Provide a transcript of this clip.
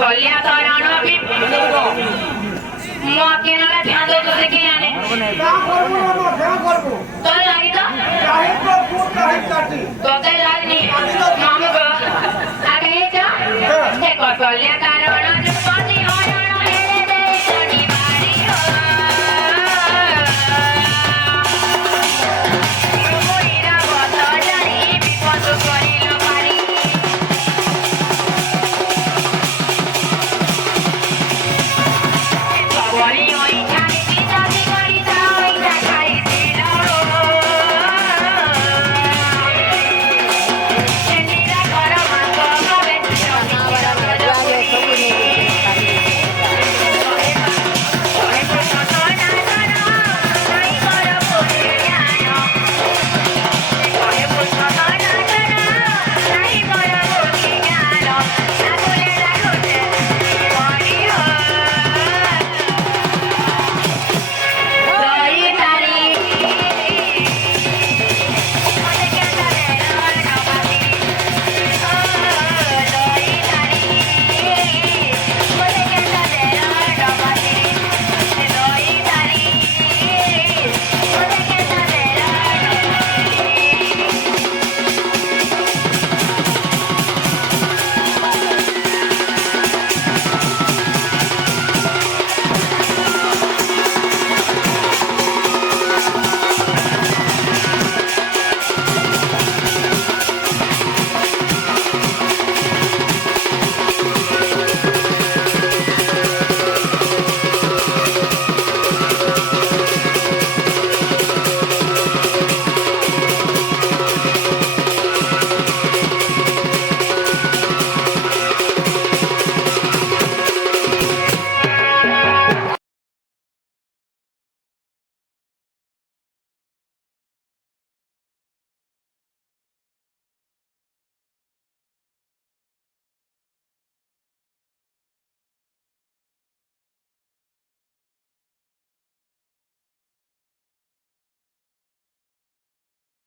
कल्याण भी मो केनाला ध्यान दो तुझे के आने क्या करबो ना क्या करबो तो लागी तो चाहे तो फूट चाहे काटी तो ते लाग नहीं मामू को आगे जा एक कल्याण